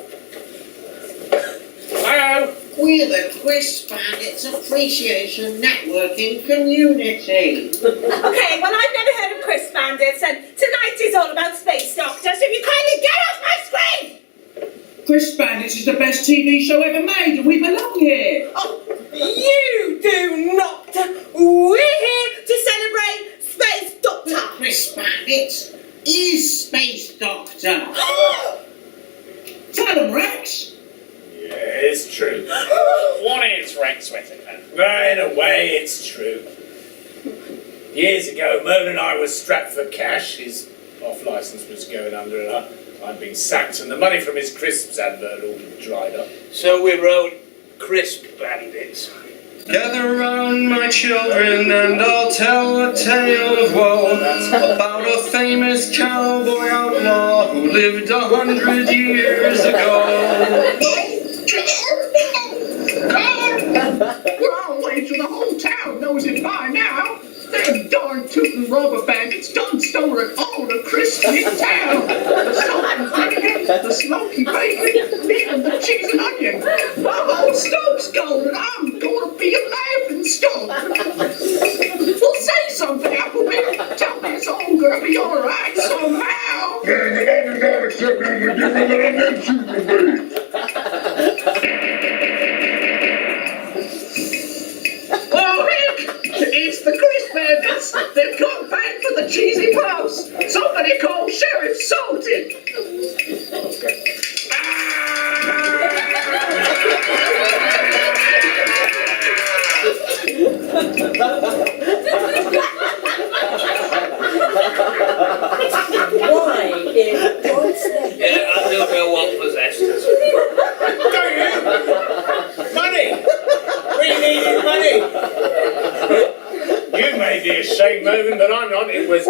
Hello. We're the Chris Bandits Appreciation Networking Community. Okay, well, I've never heard of Chris Bandits, and tonight is all about Space Doctor, so if you kindly get off my screen! Chris Bandits is the best TV show ever made, and we belong here. Oh, you do not! We're here to celebrate Space Doctor! Chris Bandits is Space Doctor. Tell them, Rex. Yeah, it's true. What is Rex Whittaker? Well, in a way, it's true. Years ago, Merlin and I were strapped for cash. His off-licence was going under, and I'd been sacked, and the money from his crisps advert all dried up. So we wrote Crisp Bandits. Gather round, my children, and I'll tell a tale of woe about a famous cowboy outlaw who lived 100 years ago. Well, wait till the whole town knows it by now. Them darn tootin' rubber bandits done stolen all the crisps in town. The salt and vinegar, the smoky bacon, even the cheese and onion. The whole stove's gone, and I'm gonna be a laughing stock. Well, say something, Appleby. Tell me it's all gonna be all right somehow. Oh, Rick! It's the Chris Bandits! They've come back for the cheesy puffs! Somebody call Sheriff Salted! Why in God's name? Yeah, I don't know what possessed us. Do you? Money! We needed money! You may be ashamed, Merlin, but I'm not. It was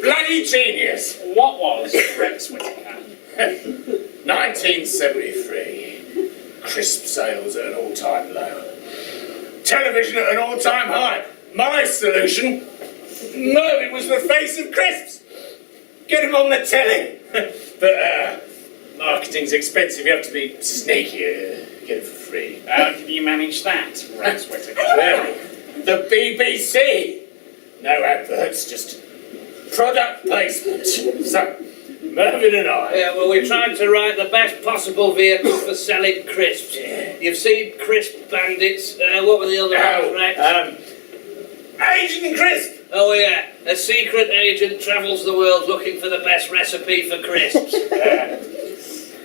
bloody genius. What was Rex Whittaker? 1973. Crisp sales at an all-time low. Television at an all-time high. My solution? Merlin was the face of crisps. Get him on the telly. But marketing's expensive. You have to be sneaky. Get it for free. How can you manage that, Rex Whittaker? Well, the BBC. No adverts, just product placement. So, Mervyn and I. Yeah, well, we tried to write the best possible vehicle for selling crisps. You've seen Crisp Bandits. What were the other ones, Rex? Agent Crisp. Oh, yeah. A secret agent travels the world looking for the best recipe for crisps.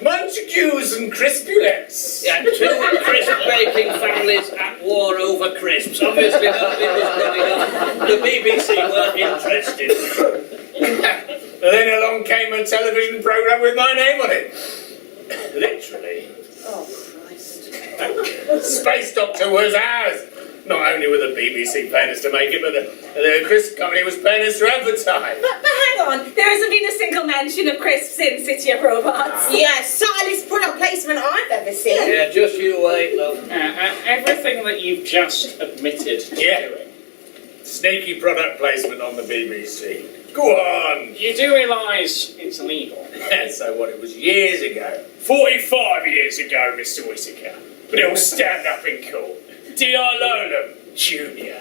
Montagues and Crispulets. Yeah, 2 crisp baking families at war over crisps. Obviously, nothing was going on. The BBC weren't interested. And then along came a television programme with my name on it. Literally. Oh, Christ. Space Doctor was ours. Not only were the BBC paying us to make it, but the crisp company was paying us to advertise. But hang on, there hasn't been a single mention of crisps in City of Robots. Yes, stylish product placement I've ever seen. Yeah, just you wait, love. Everything that you've just admitted to doing. Sneaky product placement on the BBC. Go on. You do realise it's illegal. So what, it was years ago. 45 years ago, Mr. Whittaker. But it'll stand up in court. D.R. Lowlam, Jr.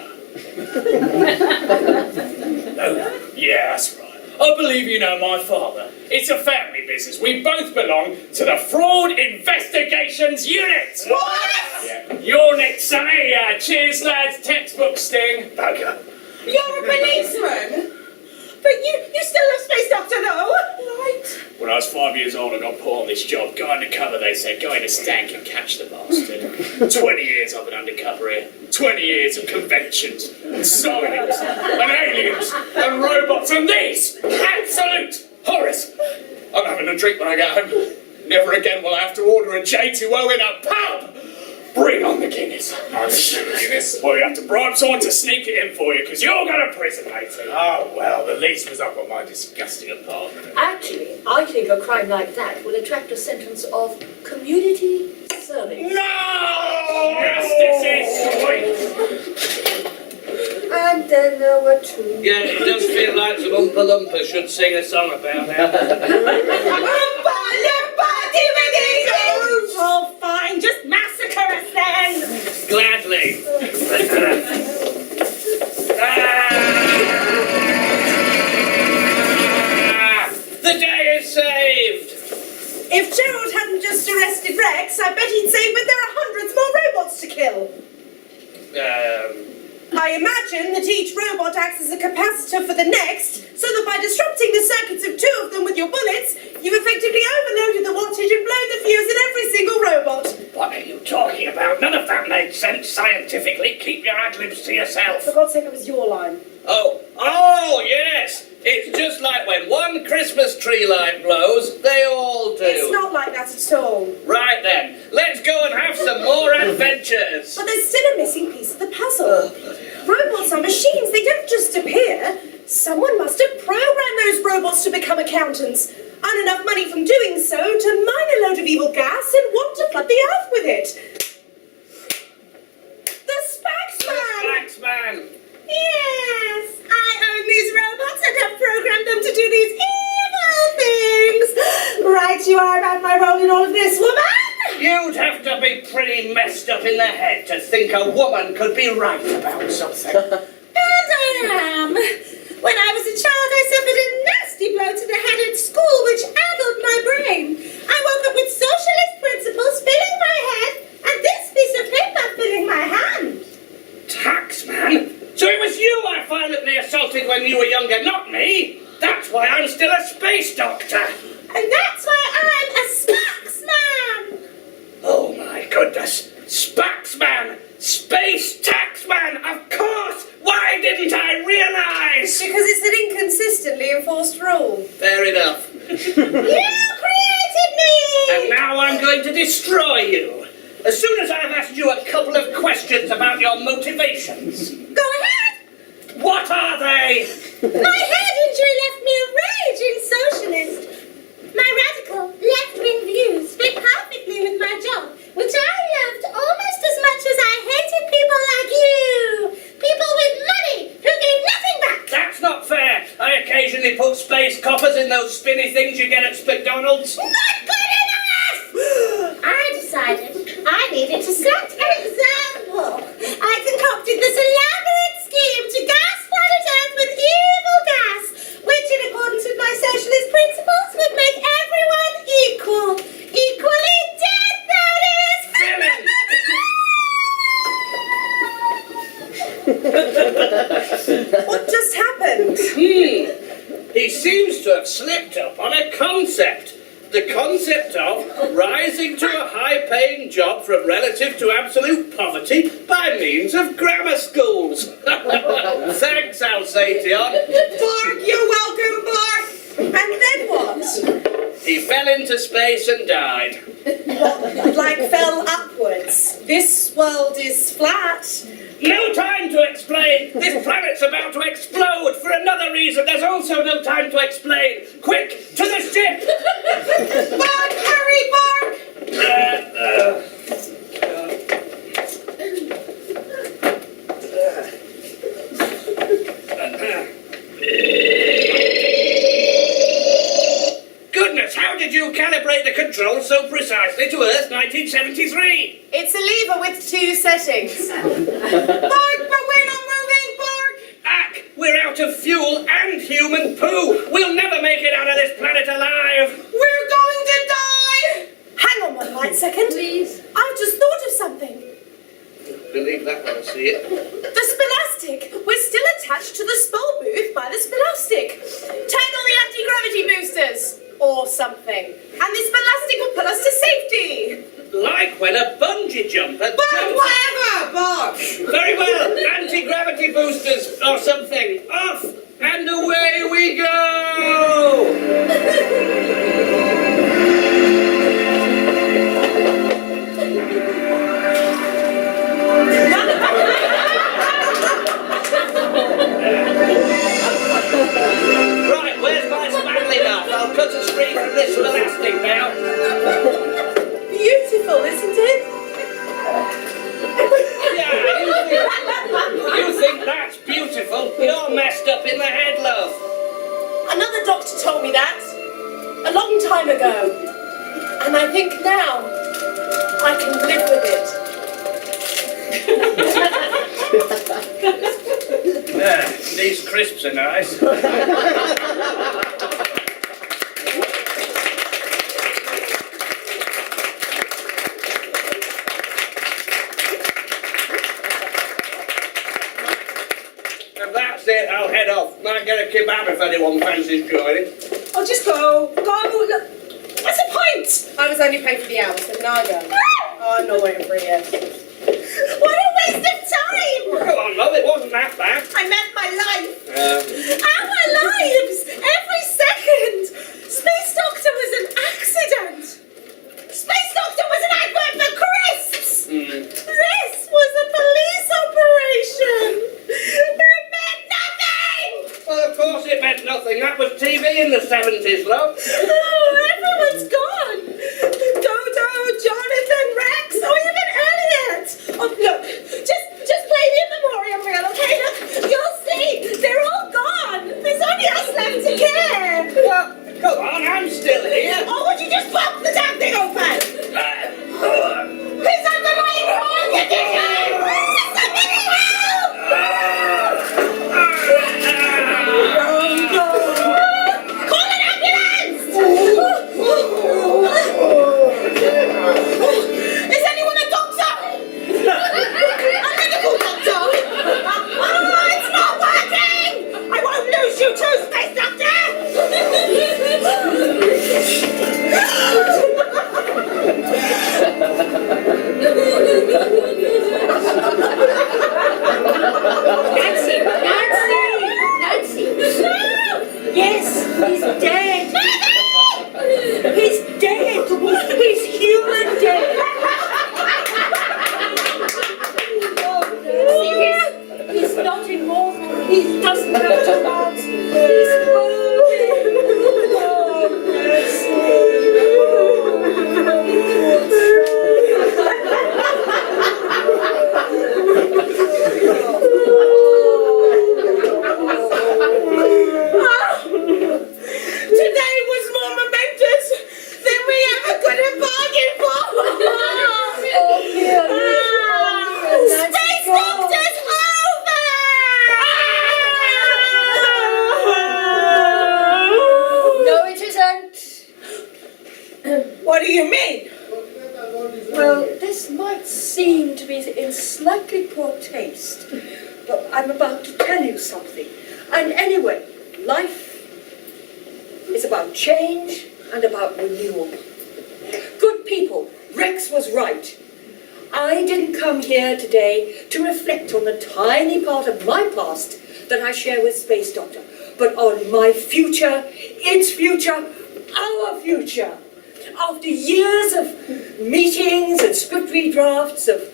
Oh, yeah, that's right. I believe you know my father. It's a family business. We both belong to the Fraud Investigations Unit. What? Yeah. You're next, sonny. Cheers, lads. Textbook sting. Bugger. You're a policeman? But you still have Space Doctor, though. Right. When I was 5 years old, I got put on this job. Go undercover, they said. Go in a stank and catch the bastard. 20 years I've been undercover here. 20 years of conventions, and sightings, and aliens, and robots, and these! Absolute horrors! I'm having a drink when I get home. Never again will I have to order a J2O in a pub! Bring on the Guinness. Oh, Guinness. Well, you have to bribe someone to sneak it in for you, because you're going to prison, matey. Oh, well, the lease was up on my disgusting apartment. Actually, I think a crime like that will attract a sentence of community service. No! Justice is sweet. And then there were 2. Yeah, it does feel like some Oompa Loompa should sing a song about that. Oh, fine, just massacre us then. Gladly. The day is saved. If Gerald hadn't just arrested Rex, I bet he'd say, but there are hundreds more robots to kill. I imagine that each robot acts as a capacitor for the next, so that by disrupting the circuits of 2 of them with your bullets, you've effectively overloaded the wattage and blown the fuse in every single robot. What are you talking about? None of that makes sense scientifically. Keep your ad-libs to yourself. For God's sake, it was your line. Oh, yes. It's just like when one Christmas tree light blows, they all do. It's not like that at all. Right then, let's go and have some more adventures. But there's still a missing piece of the puzzle. Robots are machines, they don't just appear. Someone must have programmed those robots to become accountants, earn enough money from doing so to mine a load of evil gas and want to flood the earth with it. The Spaxman! Yes, I own these robots and have programmed them to do these evil things. Right you are about my role in all of this, woman. You'd have to be pretty messed up in the head to think a woman could be right about something. And I am. When I was a child, I suffered a nasty blow to the head at school, which addled my brain. I woke up with socialist principles filling my head and this piece of paper filling my hand. Taxman? So it was you I violently assaulted when you were younger, not me. That's why I'm still a space doctor. And that's why I'm a Spaxman. Oh my goodness. Spaxman! Space Taxman! Of course! Why didn't I realise? Because it's an inconsistently enforced rule. Fair enough. You created me! And now I'm going to destroy you. As soon as I've asked you a couple of questions about your motivations. Go ahead! What are they? My head injury left me a raging socialist. My radical left-wing views fit perfectly with my job, which I loved almost as much as I hated people like you. People with money who gave nothing back. That's not fair. I occasionally put space coppers in those spinny things you get at McDonald's. Not good enough! I decided I needed to set an example. I concocted this elaborate scheme to gas planet Earth with evil gas, which in accordance with my socialist principles would make everyone equal. Equally dead, that is! What just happened? He seems to have slipped up on a concept. The concept of rising to a high-paying job from relative to absolute poverty by means of grammar schools. Thanks, Alsatian. Bark, you're welcome, Bark. And then what? He fell into space and died. What, like fell upwards? This world is flat. No time to explain! This planet's about to explode for another reason. There's also no time to explain. Quick, to the ship! Bark, hurry, Bark! Goodness, how did you calibrate the controls so precisely to Earth 1973? It's a lever with 2 settings. Bark, but we're not moving, Bark! Ack, we're out of fuel and human poo. We'll never make it out of this planet alive. We're going to die! Hang on one light second. Please. I've just thought of something. Believe that when I see it. The Spolastic. We're still attached to the Spol booth by the Spolastic. Turn on the anti-gravity boosters. Or something. And the Spolastic will pull us to safety. Like when a bungee jumper Bark, whatever, Bark! Very well. Anti-gravity boosters or something. Off and away we go. Right, where's my Stanley knife? I'll cut us free from this elastic now. Beautiful, isn't it? Yeah, you think that's beautiful? You're messed up in the head, love. Another doctor told me that a long time ago. And I think now I can live with it. Yeah, these crisps are nice. And that's it, I'll head off. Might get a kebab if anyone fancies joining. I'll just go. Go. Look. What's the point? I was only paid for the hour, so can I go? Oh, I'm not waiting for it yet. What a waste of time! Come on, love, it wasn't that bad. I meant my life. Our lives! Every second! Space Doctor was an accident! Space Doctor was an advert for crisps! This was a police operation! It meant nothing! Well, of course it meant nothing. That was TV in the 70s, love. Oh, everyone's gone! Dodo, Jonathan, Rex, or even Elliot! Oh, look, just play the in memoriam reel, okay? Look, you'll see, they're all gone! There's only us left to care! Well, come on, I'm still here. Oh, would you just pop the damn thing open? His underlying heart condition! Somebody help! Oh, no! Call an ambulance! Is anyone a doctor? A medical doctor? Oh, it's not working! I won't lose you too, Space Doctor! Nancy! Yes, he's dead! He's dead! He's human dead! See, he's not immortal. He doesn't have to mount. He's burning. Oh, mercy. Today was more momentous than we ever could have bargained for. Space Doctor's over! No, it isn't. What do you mean? Well, this might seem to be in slightly poor taste, but I'm about to tell you something. And anyway, life is about change and about renewal. Good people, Rex was right. I didn't come here today to reflect on the tiny part of my past that I share with Space Doctor, but on my future, its future, our future. After years of meetings and script redrafts, of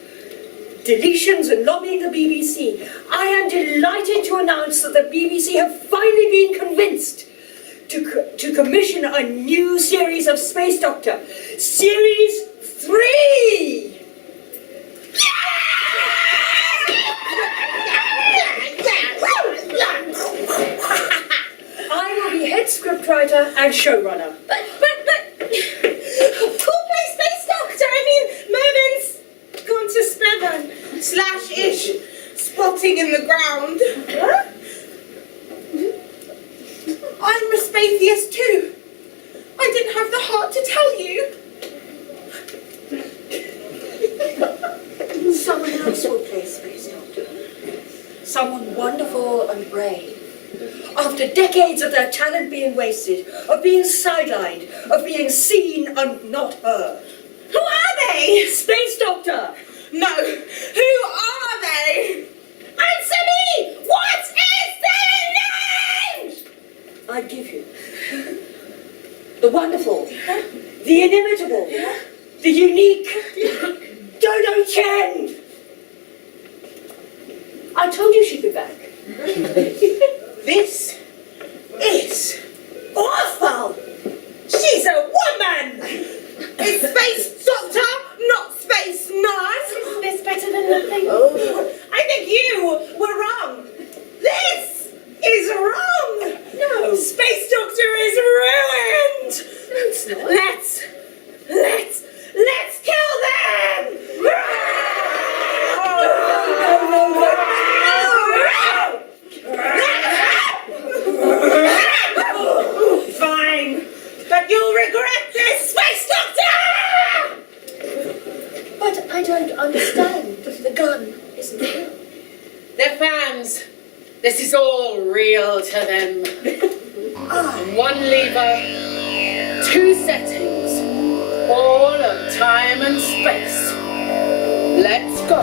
deletions and lobbying the BBC, I am delighted to announce that the BBC have finally been convinced to commission a new series of Space Doctor. Series 3! I will be head scriptwriter and showrunner. But, poor play Space Doctor, I mean, Mervin's gone to Splevin, /ish, spotting in the ground. Huh? I'm a Spatheist too. I didn't have the heart to tell you. Someone else will play Space Doctor. Someone wonderful and brave. After decades of their talent being wasted, of being sidelined, of being seen and not heard. Who are they? Space Doctor! No, who are they? Answer me! What is their name? I give you the wonderful, the inimitable, the unique Dodo Chen! I told you she'd be back. This is awful! She's a woman! It's Space Doctor, not Space Nurse! Isn't this better than nothing? Oh. I think you were wrong! This is wrong! No! Space Doctor is ruined! No, it's not. Let's kill them! Fine, but you'll regret this, Space Doctor! But I don't understand. The gun isn't real. They're fans. This is all real to them. One lever, two settings, all of time and space. Let's go.